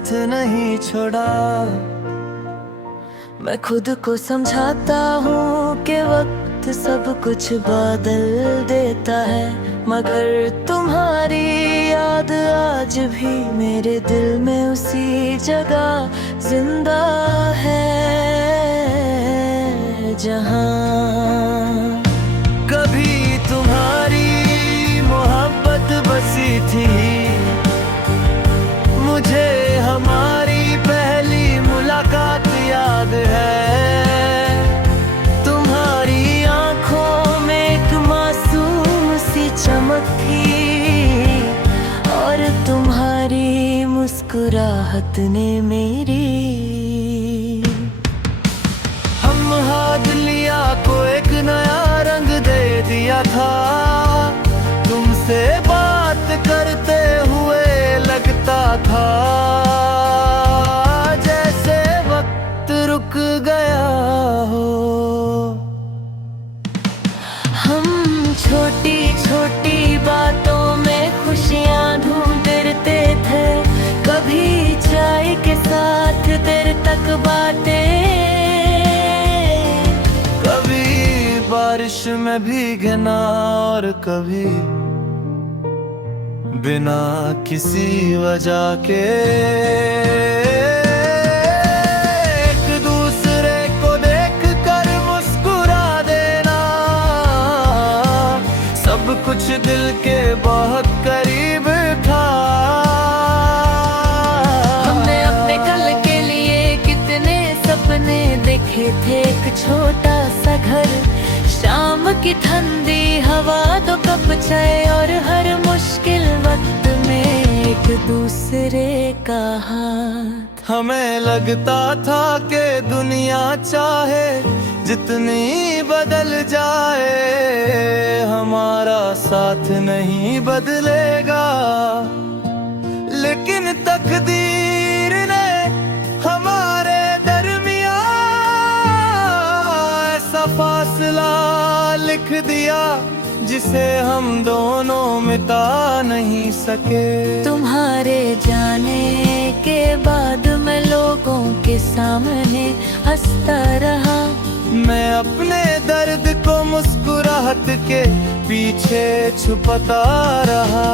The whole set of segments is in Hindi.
साथ नहीं छोड़ा। मैं खुद को समझाता हूँ कि वक्त सब कुछ बदल देता है, मगर तुम्हारी याद आज भी मेरे दिल में उसी जगह जिंदा है जहाँ कभी तुम्हारी मोहब्बत बसी थी, मुझे हमारी पहली मुलाकात याद है। तुम्हारी आंखों में एक मासूम सी चमक थी, और तुम्हारी मुस्कुराहट ने मेरी हम हाथ लिया को एक नया रंग दे दिया था। तुमसे बात करते हुए लगता था जैसे वक्त रुक गया हो। हम छोटी छोटी बातों में खुशियाँ ढूंढते थे, कभी चाय के साथ देर तक बातें, कभी बारिश में भीगना और कभी बिना किसी वजह के एक दूसरे को देखकर मुस्कुरा देना, सब कुछ दिल के बहुत करीब था। हमने अपने कल के लिए कितने सपने देखे थे, एक छोटा सा घर, शाम की ठंडी हवा तो कप चाय, और हर मुश्किल वक्त में एक दूसरे का हाथ। हमें लगता था कि दुनिया चाहे जितनी बदल जाए, हमारा साथ नहीं बदलेगा, लेकिन तकदीर ने हमारे दरमियां ऐसा फासला लिख दिया जिसे हम दोनों मिटा नहीं सके। तुम्हारे जाने के बाद मैं लोगों के सामने हंसता रहा, मैं अपने दर्द को मुस्कुराहट के पीछे छुपाता रहा,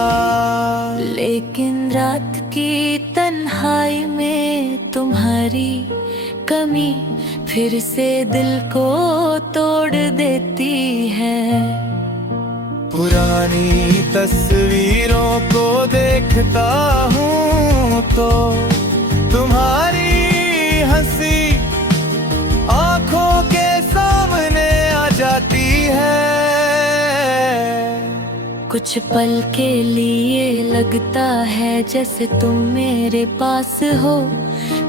लेकिन रात की तन्हाई में तुम्हारी कमी फिर से दिल को तोड़ देती है। पुरानी तस्वीरों को देखता हूँ तो तुम्हारी हंसी आंखों के सामने आ जाती है। कुछ पल के लिए लगता है जैसे तुम मेरे पास हो,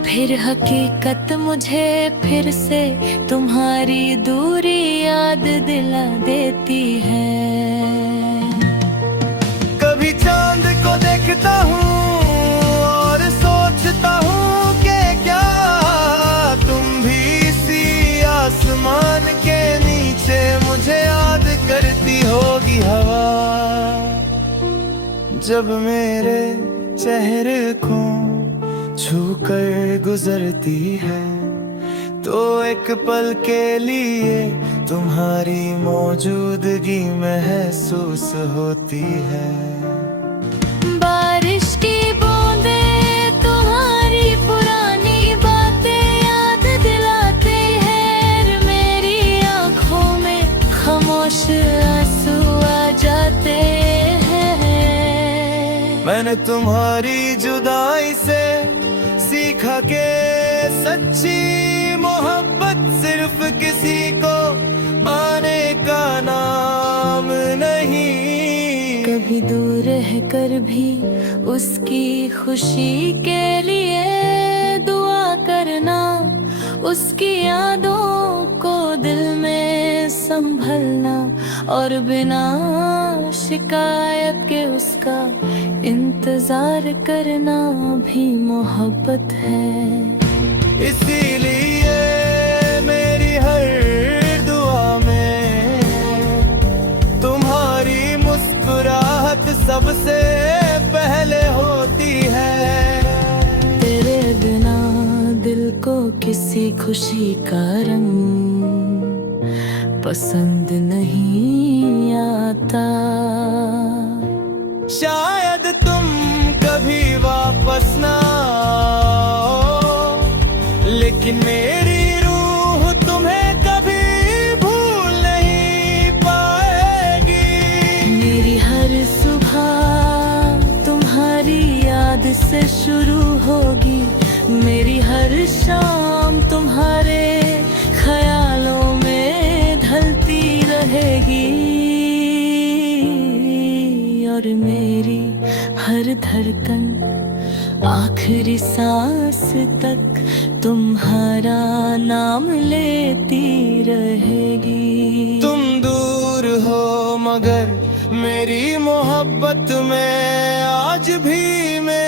फिर हकीकत मुझे फिर से तुम्हारी दूरी याद दिला देती है। कभी चांद को देखता हूँ और सोचता हूँ कि क्या तुम भी इसी आसमान के नीचे मुझे याद करती होगी हवा। जब मेरे चेहरे को छूकर गुजरती है तो एक पल के लिए तुम्हारी मौजूदगी महसूस होती है। बारिश की बूंदें तुम्हारी पुरानी बातें याद दिलाते हैं, मेरी आंखों में खामोश आंसू आ जाते हैं। मैंने तुम्हारी जुदाई से सीखा के सच्ची मोहब्बत सिर्फ किसी को पाने का नाम नहीं। कभी दूर रहकर भी उसकी खुशी के लिए दुआ करना, उसकी यादों को दिल में संभलना, और बिना शिकायत के उसका इंतजार करना भी मोहब्बत है। इसीलिए मेरी हर दुआ में तुम्हारी मुस्कुराहट सबसे पहले होती है। तेरे किसी खुशी का रंग पसंद नहीं आता। शायद तुम कभी वापस ना आओ, लेकिन मेरी रूह तुम्हें कभी भूल नहीं पाएगी। मेरी हर सुबह तुम्हारी याद से शुरू होगी, मेरी हर शाम तुम्हारे ख्यालों में ढलती रहेगी। और मेरी हर धड़कन आखिरी सांस तक तुम्हारा नाम लेती रहेगी। तुम दूर हो मगर मेरी मोहब्बत में आज भी मैं